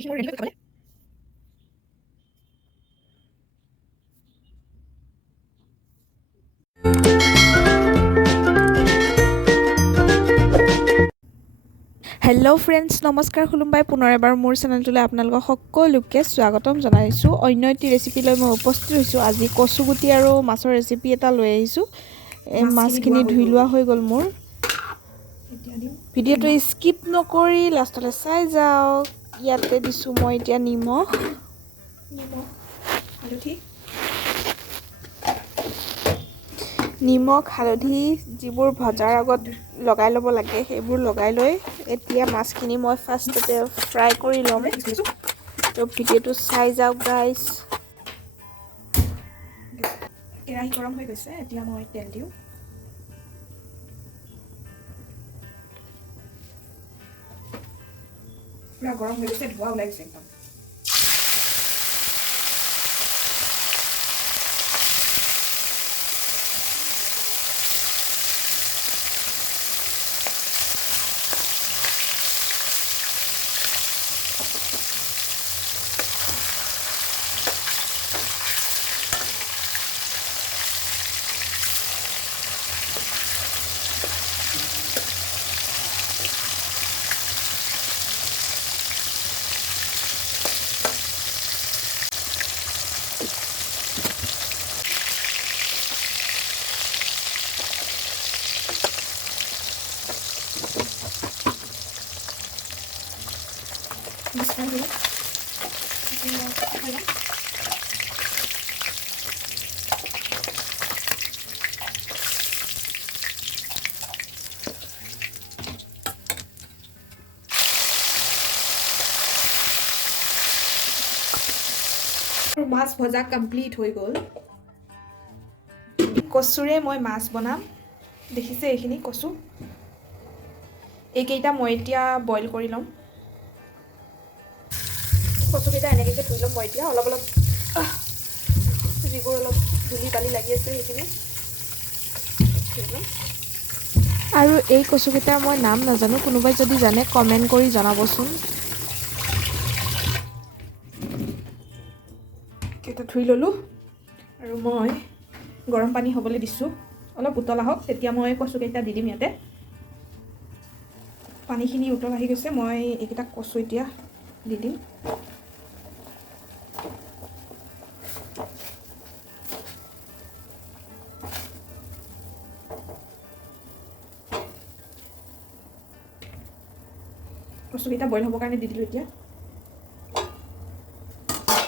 Hello' friends, নমস্কাৰ। খুলুমবাই পুনৰ এবাৰ মোৰ চেনেলটোলৈ আপোনালোকক সকলোকে স্বাগতম জনাইছোঁ। অন্য এটি ৰেচিপি লৈ মই উপস্থিত হৈছোঁ। আজি কচুগুটি আৰু মাছৰ ৰেচিপি এটা লৈ আহিছোঁ। এই মাছখিনি ধুই লোৱা হৈ গ'ল মোৰ। ভিডিঅ'টো স্কিপ নকৰি লাষ্টলৈ চাই যাওক। ইয়াতে দিছোঁ মই এতিয়া নিমখ, হালধি যিবোৰ ভজাৰ আগত লগাই ল'ব লাগে সেইবোৰ লগাই লৈ এতিয়া মাছখিনি মই ফাৰ্ষ্টতে ফ্ৰাই কৰি ল'ম। তো ভিডিঅ'টো চাই যাওক গাইজ। কেৰাহী গৰম হৈ গৈছে, এতিয়া মই তেল দিওঁ। পুৰা গৰম হৈ গৈছে, ধোঁৱা ওলাই গৈছে একদম। মাছ ভজা কমপ্লিট হৈ গ'ল। কচুৰে মই মাছ বনাম। দেখিছে এইখিনি কচু, এইকেইটা মই এতিয়া বইল কৰি ল'ম। কচুকেইটা এনেকৈ ধুই ল'ম মই এতিয়া। অলপ যিবোৰ অলপ ধূলি বালি লাগি আছে সেইখিনি ধুই ল'ম। আৰু এই কচুকেইটাৰ মই নাম নাজানো, কোনোবাই যদি জানে কমেণ্ট কৰি জনাবচোন। কেইটা ধুই ল'লোঁ আৰু মই গৰম পানী হ'বলৈ দিছোঁ। অলপ উতল আহক, তেতিয়া মই কচুকেইটা দি দিম ইয়াতে। পানীখিনি উতল আহি গৈছে, মই এইকেইটা কচু এতিয়া দি দিম। কচুকেইটা বইল হ'বৰ কাৰণে দি দিলোঁ এতিয়া।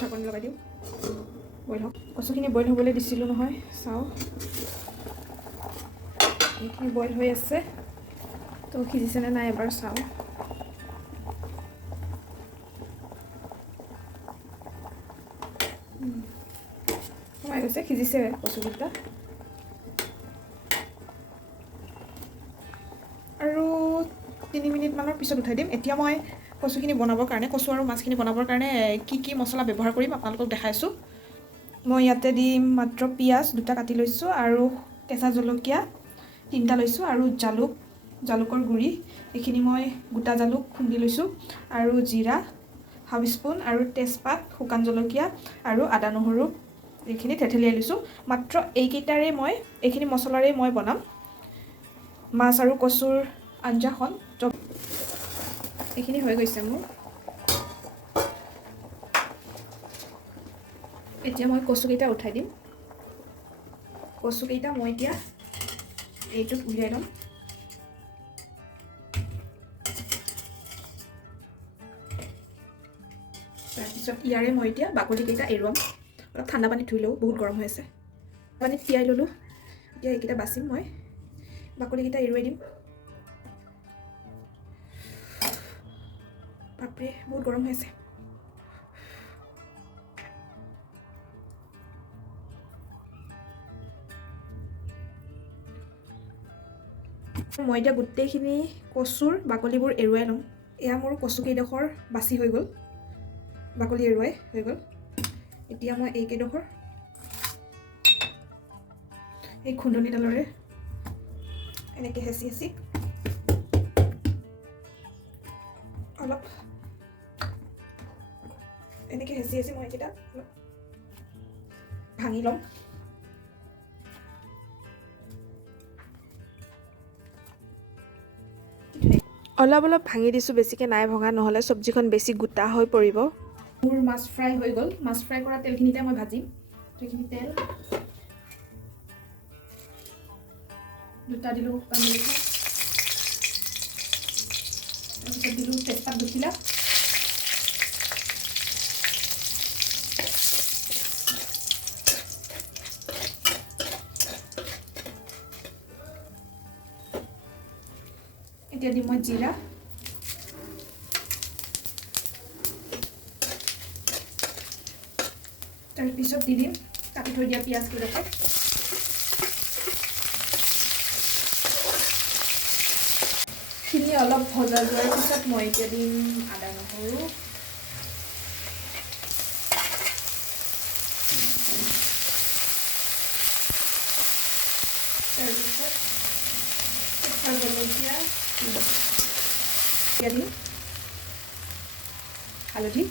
ঢাকনি লগাই দিওঁ, বইল হওক। কচুখিনি বইল হ'বলৈ দিছিলোঁ নহয়, চাওঁ এইখিনি বইল হৈ আছে। তো সিজিছেনে নাই এবাৰ চাওঁ। সোমাই গৈছে, সিজিছে কচুকেইটা। আৰু 3 মিনিটমানৰ পিছত উঠাই দিম। এতিয়া মই কচুখিনি বনাবৰ কাৰণে, কচু আৰু মাছখিনি বনাবৰ কাৰণে কি মছলা ব্যৱহাৰ কৰিম আপোনালোকক দেখাইছোঁ। মই ইয়াতে দিম মাত্ৰ পিঁয়াজ 2টা কাটি লৈছোঁ, আৰু কেঁচা জলকীয়া 3টা লৈছোঁ, আৰু জালুকৰ গুড়ি এইখিনি মই গোটা জালুক খুন্দি লৈছোঁ, আৰু জিৰা ½ স্পুন, আৰু তেজপাত, শুকান জলকীয়া আৰু আদা নহৰু এইখিনি থেঠেলিয়াই লৈছোঁ। মাত্ৰ এইখিনি মছলাৰেই মই বনাম মাছ আৰু কচুৰ আঞ্জাখন। এইখিনি হৈ গৈছে মোৰ। এতিয়া মই কচুকেইটা উঠাই দিম। কচুকেইটা মই এতিয়া এইটোত উলিয়াই ল'ম। তাৰপিছত ইয়াৰে মই এতিয়া বাকলিকেইটা এৰুৱাম। অলপ ঠাণ্ডা পানীত ধুই লওঁ, বহুত গৰম হৈ আছে। পানীত তিয়াই ল'লোঁ, এতিয়া এইকেইটা বাচিম মই। বাকলিকেইটা এৰুৱাই দিম। বাপৰে, বহুত গৰম হৈ আছে। মই এতিয়া গোটেইখিনি কচুৰ বাকলিবোৰ এৰুৱাই ল'ম। এয়া মোৰ কচুকেইডোখৰ বাছি হৈ গ'ল, বাকলি এৰুৱাই হৈ গ'ল। এতিয়া মই এইকেইডোখৰ এই খুন্দনিডালৰে এনেকৈ হেঁচি অলপ এনেকৈ হেঁচি মই এইকেইটা ভাঙি ল'ম। অলপ অলপ ভাঙি দিছোঁ, বেছিকৈ নাই ভঙা, নহ'লে চব্জিখন বেছি গোটা হৈ পৰিব। মোৰ মাছ ফ্ৰাই হৈ গ'ল। মাছ ফ্ৰাই কৰা তেলখিনিতে মই ভাজিম। সেইখিনি তেল দুটা দিলোঁ শুকান জলকীয়া, তাৰপিছত দিলোঁ তেজপাত দুখিলা, এতিয়া দিম মই জিৰা, তাৰপিছত দি দিম কাটি থৈ দিয়া পিঁয়াজ কেইডোখৰ, খিনি অলপ ভজা যোৱাৰ পিছত মই এতিয়া দিম আদা নহৰু, তাৰপিছত শুকান জলকীয়া, এতিয়া দিম হালধি,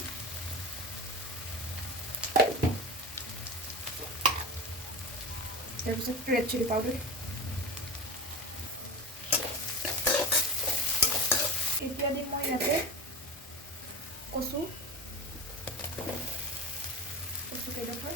তাৰপিছত ৰেড চিলি পাউডাৰ। এতিয়া দিম মই ইয়াতে কচু কেইডোখৰ,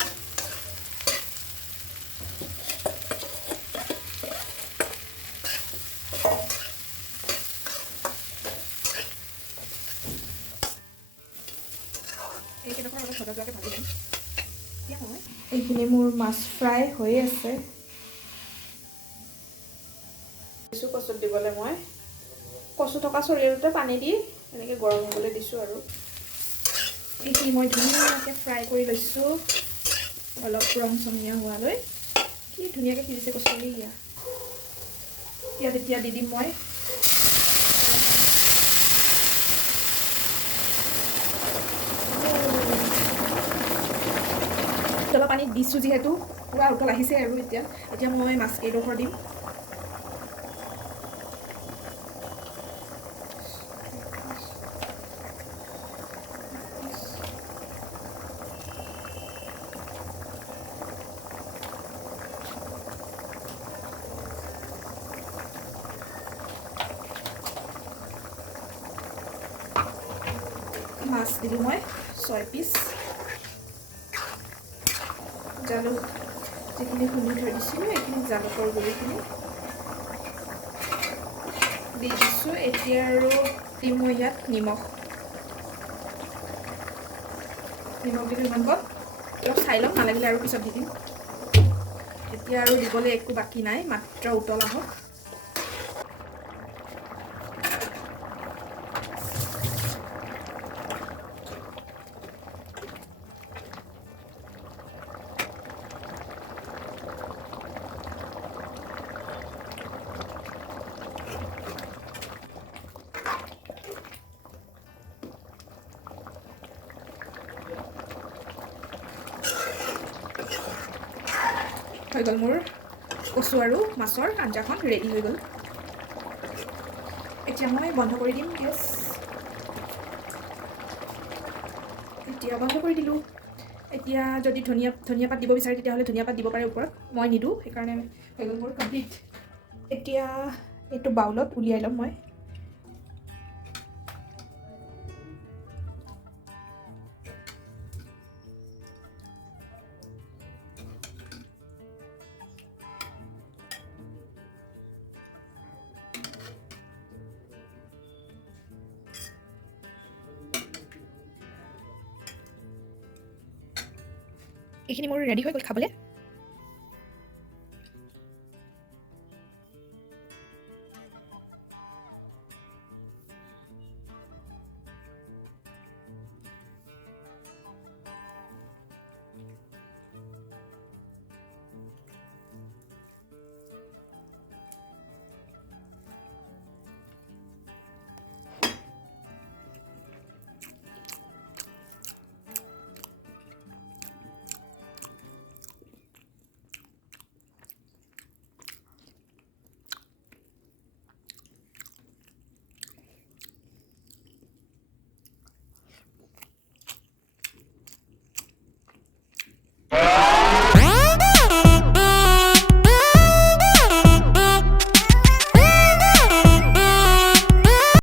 এইকেইডোখৰ অলপ ভজা যোৱাকৈ ভাজি দিম। এতিয়া মই এইখিনি মোৰ মাছ ফ্ৰাই হৈ আছে। দিছোঁ কচুত দিবলৈ মই কচু থকা চৰিয়াটোতে পানী দি এনেকৈ গৰম হ'বলৈ দিছোঁ আৰু এইখিনি মই ধুনীয়াকৈ ফ্ৰাই কৰি লৈছোঁ অলপ ৰংচঙীয়া হোৱালৈ। কি ধুনীয়াকৈ সিজিছে কচুৰি ইয়াত। ইয়াত এতিয়া দি দিম মই উতলা পানীত দিছোঁ যিহেতু পূৰা উতল আহিছে আৰু এতিয়া মই মাছ কেইডোখৰ দিম। মাছ দিলোঁ মই 6 পিচ, জালুক যিখিনি খুন্দি থৈ দিছিলোঁ এইখিনি জালুকৰ গুড়িখিনি দি দিছোঁ। এতিয়া আৰু দিম মই ইয়াত নিমখ দিলোঁ ইমান কম, অলপ চাই ল'ম, নালাগিলে আৰু পিছত দি দিম। এতিয়া আৰু দিবলৈ একো বাকী নাই, মাত্ৰ উতল আহক। হৈ গ'ল মোৰ কচু আৰু মাছৰ আঞ্জাখন ৰেডি হৈ গ'ল। এতিয়া মই বন্ধ কৰি দিম গেছ। এতিয়া বন্ধ কৰি দিলোঁ। এতিয়া যদি ধনিয়া পাত দিব বিচাৰে তেতিয়াহ'লে ধনিয়া পাত দিব পাৰে ওপৰত, মই নিদিওঁ, সেইকাৰণে হৈ গ'ল মোৰ কমপ্লিট। এতিয়া এইটো বাউলত উলিয়াই ল'ম মই। এইখিনি মোৰ ৰেডি হৈ গ'ল খাবলৈ।